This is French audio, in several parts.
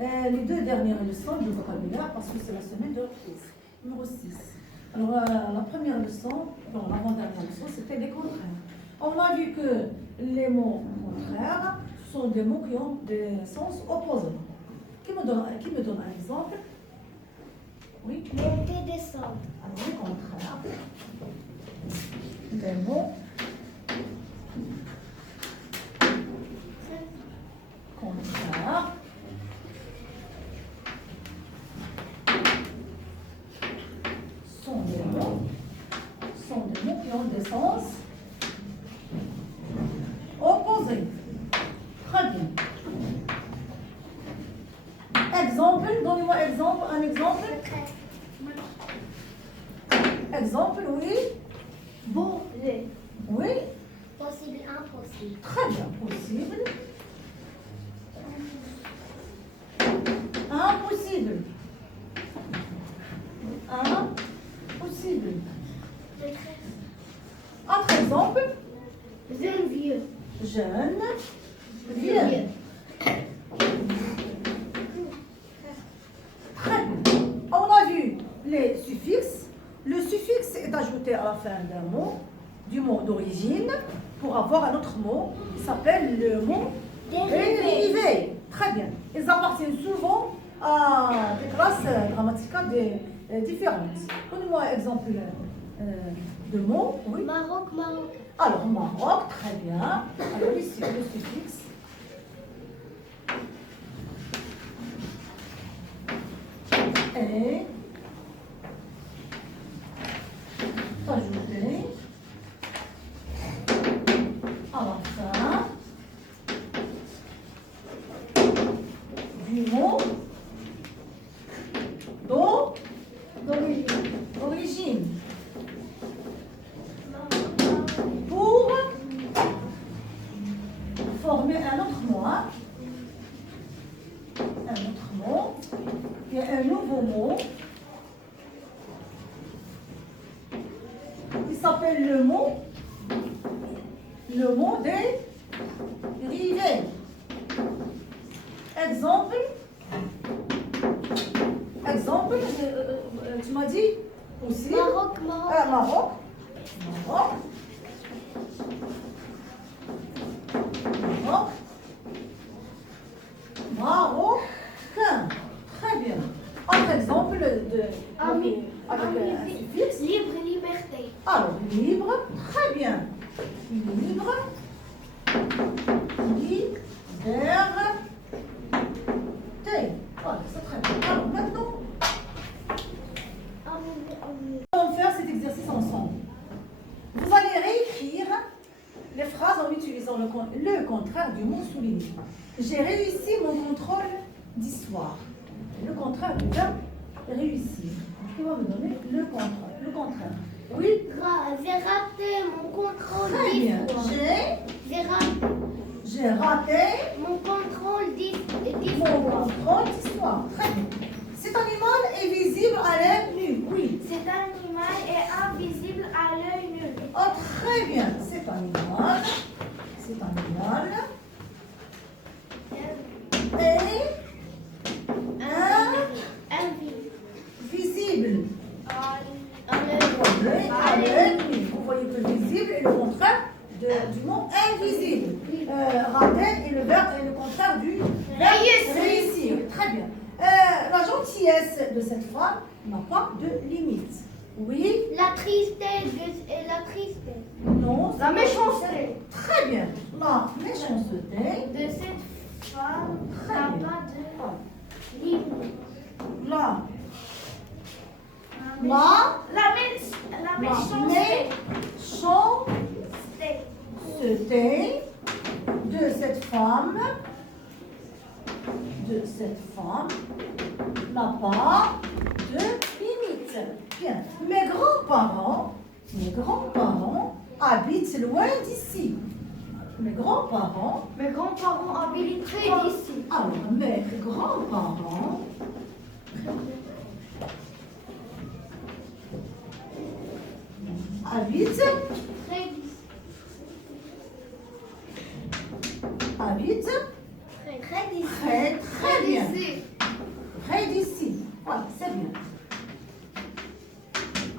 les deux dernières leçons de vocabulaire parce que c'est la semaine de reprise. Numéro 6. Alors, la première leçon, bon, l'avant-dernière leçon, c'était les contraires. On a vu que les mots contraires sont des mots qui ont des sens opposés. Qui me donne un exemple? Oui. Monter, descendre. Alors, les contraires. Les mots contraires. Sont des mots qui ont des sens opposés. Très bien. Exemple, donnez-moi un exemple. Exemple, oui. Voler. Oui. Possible, impossible. Très bien. Possible. Impossible. Impossible. Autre exemple. Jeune, vieux. Jeune. Vieux. Très bien. On a vu les suffixes. Le suffixe est ajouté à la fin d'un mot, du mot d'origine, pour avoir un autre mot qui s'appelle le mot dérivé. Très bien. Ils appartiennent souvent à des classes grammaticales différentes. Donnez-moi un exemple de mot. Oui. Maroc, Maroc. Alors, Maroc, très bien. Alors, ici, le suffixe. Et ajouter à la fin du mot d'origine pour former un autre mot. Un autre mot. Il y a un nouveau mot. Il s'appelle le mot dérivé. Exemple, tu m'as dit aussi Maroc, Maroc. Maroc. Marocain. Très bien. Autre exemple avec un suffixe. Libre, liberté. Alors, libre, très bien. Libre, liberté. Voilà, c'est très bien. Alors, maintenant, on va faire cet exercice ensemble. Vous allez réécrire les phrases en utilisant le contraire du mot souligné. J'ai réussi mon contrôle d'histoire. Le contraire du verbe réussir. Qui va me donner le contraire. Oui. J'ai raté mon contrôle Très bien. d'histoire. J'ai raté Mon contrôle mon d'histoire. contrôle d'histoire. Très bien. Cet animal est visible à l'œil nu. Oui. Cet animal est invisible à l'œil nu. Oh, très bien. Cet animal est invisible. À l'œil nu. Vous voyez que visible est le contraire du mot invisible. Rater est le verbe et le contraire du verbe réussir. Très bien. La gentillesse de cette femme n'a pas de limite. Oui. La tristesse. La tristesse. Non. La méchanceté. Très bien. La méchanceté De cette femme n'a pas de limite. La méchanceté de cette femme n'a pas de limite. Bien. Mes grands-parents habitent loin d'ici. Mes grands-parents habitent près d'ici. Alors, mes grands-parents habite, habite Très très bien.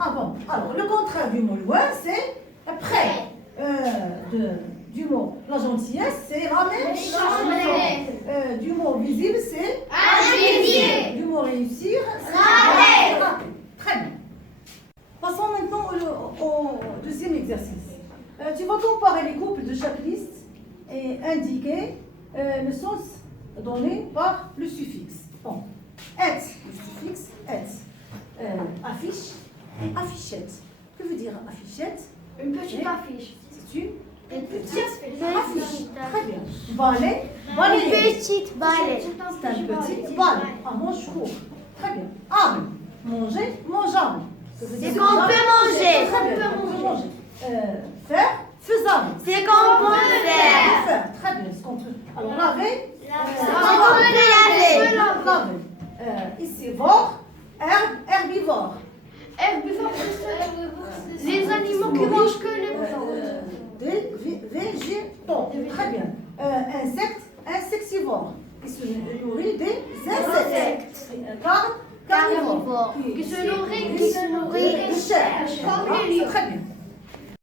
Ah bon, alors le contraire du mot loin, c'est près. Du mot la gentillesse, c'est la même chose. Du mot visible, c'est Invisible. du mot réussir, c'est Raté. Très bien. Passons maintenant au deuxième exercice. Tu vas comparer les couples de chaque liste et indiquer le sens donné par le suffixe. Bon, et, le suffixe et. Affiche, affichette. Que veut dire affichette? Une petite affiche. C'est une petite affiche. affiche. Très bien. Balai, balai. Petite balai. C'est un petit bal à manche court. Très bien. Âme, manger, mangeable. C'est qu'on peut manger. Très bien, on peut manger. Faire, faisable. C'est qu'on peut faire. Faire, très bien. Ce qu'on peut. Alors, laver. On peut laver. Laver. Ici, vor, herbe, herbivore. Herbivore, les animaux qui mangent que les Des végétaux. Très bien. Insecte, insectivore. Qui se nourrit des insectes. Carnivore. Qui se nourrit de chair. comme les lions. Très bien.